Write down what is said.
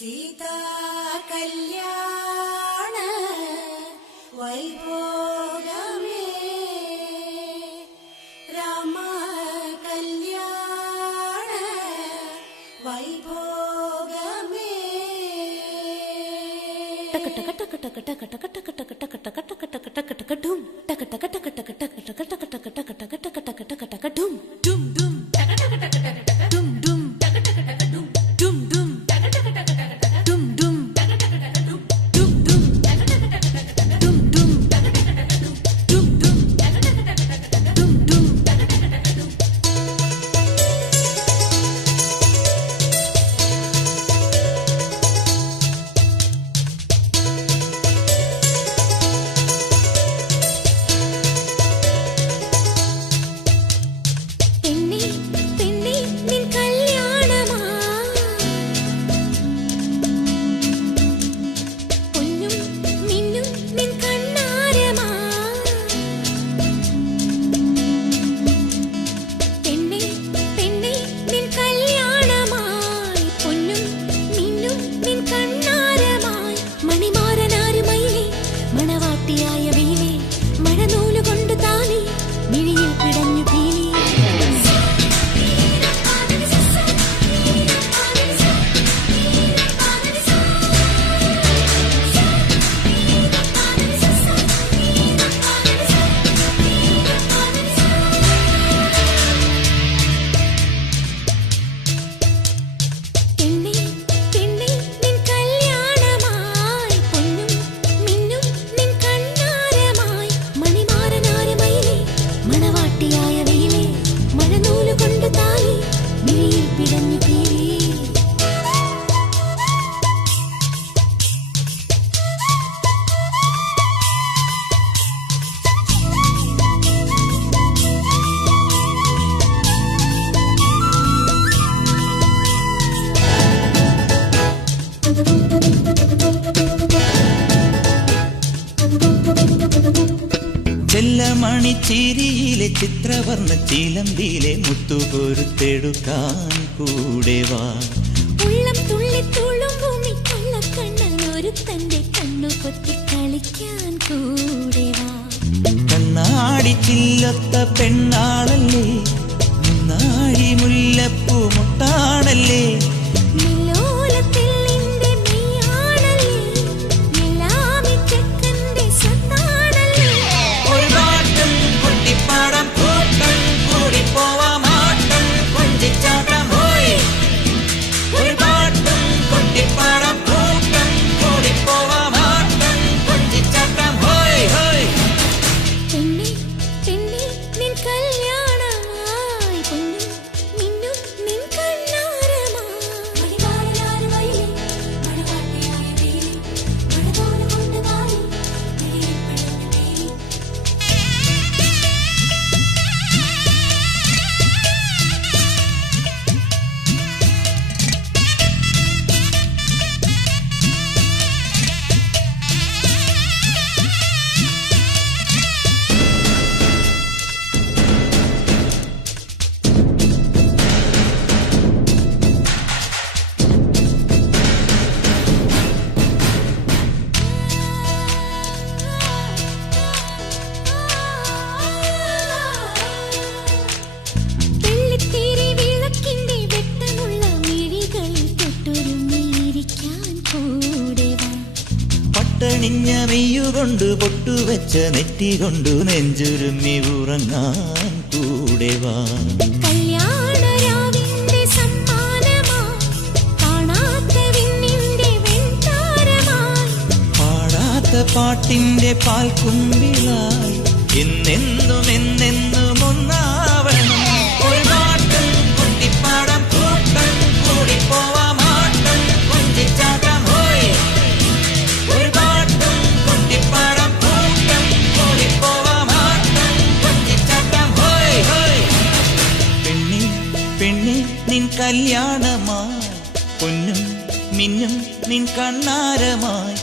सीता कल्याण वैभोगमे राम कल्याण वैभोगमे टक टक टक टक टक टक टक टक टक टक टक टक टक टक डूम टक टक टक टक टक टक टक टक टक टक टक टक टक टक टक डूम डूम डूम टक टक टक टक डूम डूम टक टक टक डूम डूम डूम टक टक टक डूम डूम टक टक टक डूम डूम टक टक टक डूम डूम टक टक टक डूम डूम टक टक टक डूम डूम टक टक टक डूम ചെല്ലമണിച്ചിരിയിലെ ചിത്രവർണ്ണ ചിലമ്പിലെ മുത്തുപൊരുത്തെടുക്കാൻ കൂടെ വാ ഉള്ളം തുള്ളി തുളുമ്പുമി കൊള്ളക്കണ്ണൻ ഒരു തന്റെ കണ്ണു പൊത്തി കളിക്കാൻ കൂടെ വാ കണ്ണാടി ചില്ലൊത്ത പെണ്ണാളല്ലേ മുന്നാഴി മുല്ലപ്പൂ മുട്ടാണല്ലേ പട്ടണിഞ്ഞ മെയ്യുകൊണ്ട് പൊട്ടുവെച്ച നെറ്റി കൊണ്ടു നെഞ്ചുരുമ്മി ഉറങ്ങാൻ കൂടെ വാ പാടാത്ത പാട്ടിന്റെ പാൽക്കുമ്പിലായി എന്നെന്നും എന്നെന്നും ഒന്നാവണം ഒരു പാട്ടും കുട്ടിപ്പാടം കൂട്ടം കൂടി പോവാം ആട്ടം കൊഞ്ചിച്ചാട്ടം ഹോയ് നിൻ കല്യാണമായി പൊന്നും മിന്നും നിൻ കണ്ണാരമായി